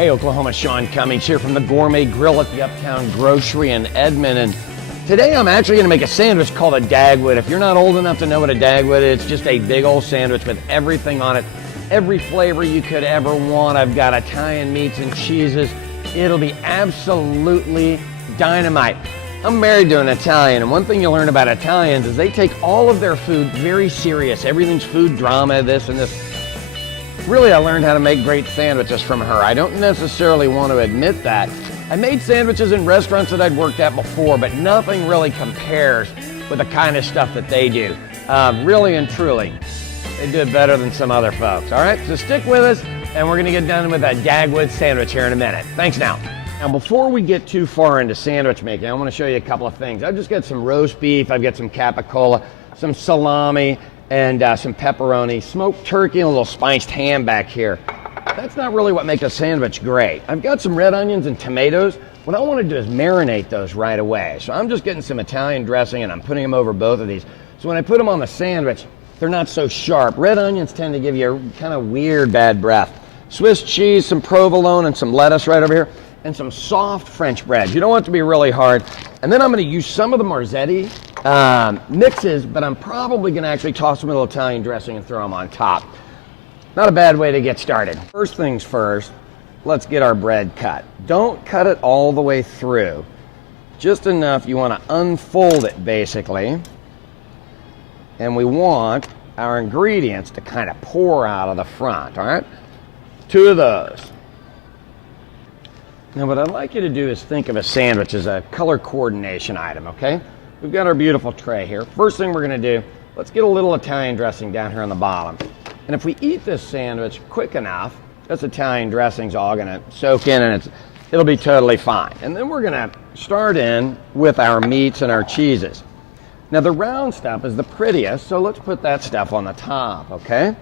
Hey Oklahoma, Sean Cummings here from the Gourmet Grill at the Uptown Grocery in Edmond, and today I'm actually going to make a sandwich called a Dagwood. If you're not old enough to know what a Dagwood is, it's just a big old sandwich with everything on it, every flavor you could ever want. I've got Italian meats and cheeses. It'll be absolutely dynamite. I'm married to an Italian, and one thing you learn about Italians is they take all of their food very serious. Everything's food drama, this and this. Really, I learned how to make great sandwiches from her. I don't necessarily want to admit that. I made sandwiches in restaurants that I'd worked at before, but nothing really compares with the kind of stuff that they do. Really and truly, they do it better than some other folks. All right, so stick with us, and we're gonna get done with that Dagwood sandwich here in a minute. Thanks now. Now, before we get too far into sandwich making, I wanna show you a couple of things. I've just got some roast beef, I've got some capicola, some salami, and some pepperoni, smoked turkey, and a little spiced ham back here. That's not really what makes a sandwich great. I've got some red onions and tomatoes. What I want to do is marinate those right away. So I'm just getting some Italian dressing and I'm putting them over both of these. So when I put them on the sandwich, they're not so sharp. Red onions tend to give you a kind of weird bad breath. Swiss cheese, some provolone, and some lettuce right over here, and some soft French bread. You don't want it to be really hard. And then I'm going to use some of the Marzetti mixes, but I'm probably going to actually toss them in a little Italian dressing and throw them on top. Not a bad way to get started. First things first, let's get our bread cut. Don't cut it all the way through. Just enough. You want to unfold it basically. And we want our ingredients to kind of pour out of the front, all right? 2 of those. Now what I'd like you to do is think of a sandwich as a color coordination item, okay? We've got our beautiful tray here. First thing we're going to do, let's get a little Italian dressing down here on the bottom. And if we eat this sandwich quick enough, this Italian dressing's all going to soak in and it'll be totally fine. And then we're going to start in with our meats and our cheeses. Now the round stuff is the prettiest, so let's put that stuff on the top, okay?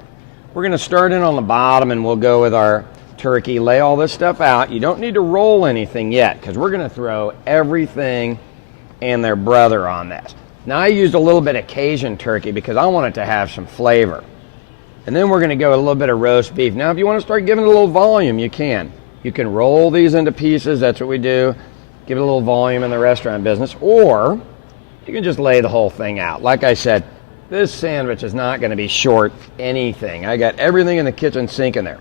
We're going to start in on the bottom and we'll go with our turkey, lay all this stuff out. You don't need to roll anything yet because we're going to throw everything and their brother on this. Now I used a little bit of Cajun turkey because I want it to have some flavor. And then we're going to go with a little bit of roast beef. Now if you want to start giving it a little volume, you can. You can roll these into pieces, that's what we do. Give it a little volume in the restaurant business. Or you can just lay the whole thing out. Like I said, this sandwich is not going to be short anything. I got everything in the kitchen sink in there.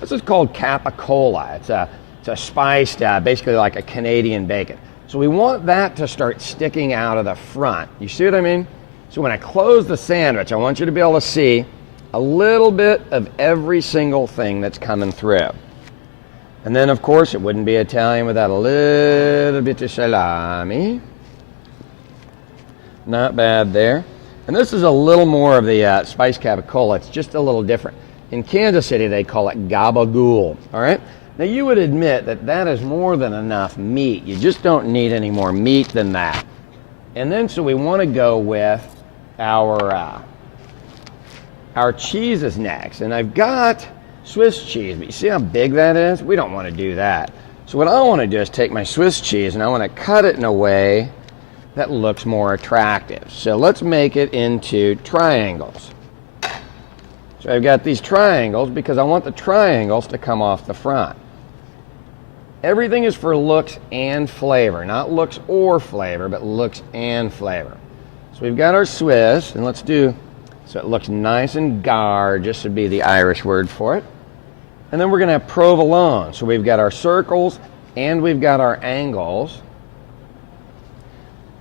This is called capicola. It's a spiced, basically like a Canadian bacon. So we want that to start sticking out of the front. You see what I mean? So when I close the sandwich, I want you to be able to see a little bit of every single thing that's coming through. And then, of course, it wouldn't be Italian without a little bit of salami. Not bad there. And this is a little more of the spiced capicola. It's just a little different. In Kansas City, they call it gabagool, all right? Now, you would admit that that is more than enough meat. You just don't need any more meat than that. And then, so we want to go with our cheeses next. And I've got Swiss cheese, but you see how big that is? We don't want to do that. So what I want to do is take my Swiss cheese and I want to cut it in a way that looks more attractive. So let's make it into triangles. So I've got these triangles because I want the triangles to come off the front. Everything is for looks and flavor, not looks or flavor, but looks and flavor. So we've got our Swiss, and let's do, so it looks nice and gorgeous would be the Irish word for it. And then we're going to have provolone. So we've got our circles and we've got our angles.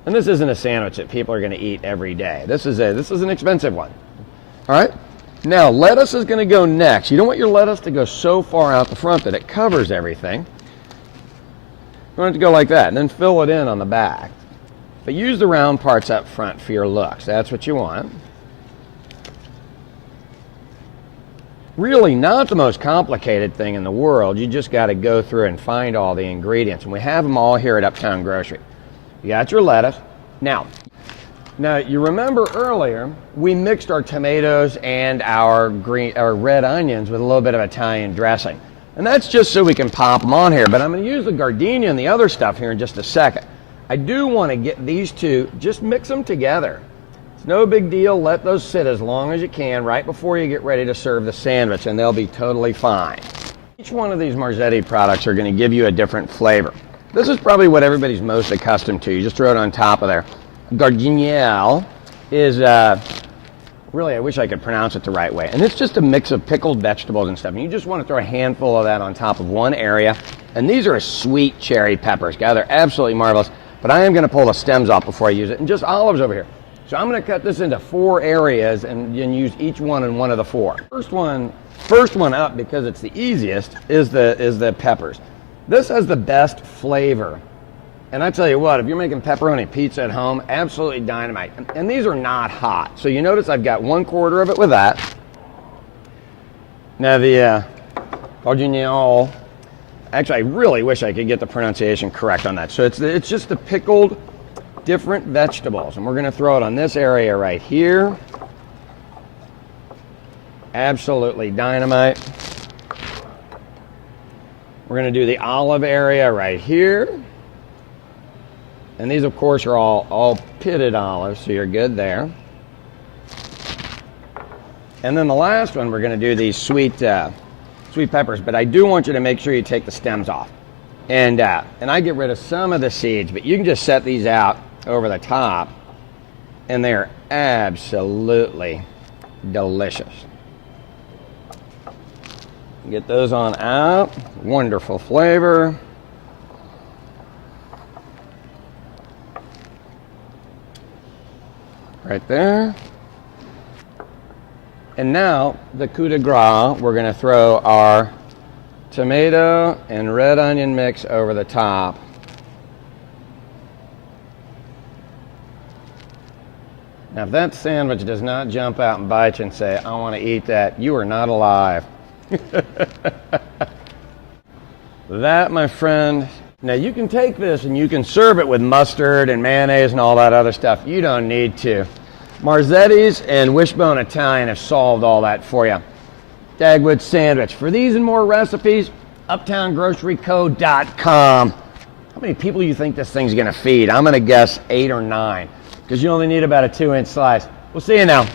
And this isn't a sandwich that people are going to eat every day. This is an expensive one. All right? Now, lettuce is going to go next. You don't want your lettuce to go so far out the front that it covers everything. You want it to go like that, and then fill it in on the back. But use the round parts up front for your looks. That's what you want. Really not the most complicated thing in the world. You just got to go through and find all the ingredients. And we have them all here at Uptown Grocery. You got your lettuce. Now, you remember earlier, we mixed our tomatoes and our red onions with a little bit of Italian dressing. And that's just so we can pop them on here. But I'm going to use the gardenia and the other stuff here in just a second. I do want to get these two, just mix them together. It's no big deal. Let those sit as long as you can right before you get ready to serve the sandwich, and they'll be totally fine. Each one of these Marzetti products are going to give you a different flavor. This is probably what everybody's most accustomed to. You just throw it on top of there. Gardiniel is, really, I wish I could pronounce it the right way. And it's just a mix of pickled vegetables and stuff. And you just want to throw a handful of that on top of one area. And these are sweet cherry peppers. God, they're absolutely marvelous. But I am going to pull the stems off before I use it. And just olives over here. So I'm going to cut this into 4 areas and use each one in one of the 4. First one up, because it's the easiest, is the peppers. This has the best flavor. And I tell you what, if you're making pepperoni pizza at home, absolutely dynamite. And these are not hot. So you notice I've got 1/4 of it with that. Now the Gardiniel, actually I really wish I could get the pronunciation correct on that. So it's just the pickled different vegetables, and we're going to throw it on this area right here. Absolutely dynamite. We're going to do the olive area right here, and these of course are all pitted olives, so you're good there. And then the last one, we're going to do these sweet peppers, but I do want you to make sure you take the stems off, and I get rid of some of the seeds, but you can just set these out over the top, and they're absolutely delicious. Get those on out. Wonderful flavor. Right there. And now the coup de grace, we're going to throw our tomato and red onion mix over the top. Now, if that sandwich does not jump out and bite you and say, I want to eat that, you are not alive. That, my friend, now you can take this and you can serve it with mustard and mayonnaise and all that other stuff. You don't need to. Marzetti's and Wishbone Italian have solved all that for you. Dagwood Sandwich. For these and more recipes, uptowngroceryco.com. How many people do you think this thing's going to feed? I'm going to guess 8 or 9. Because you only need about a 2-inch slice. We'll see you now.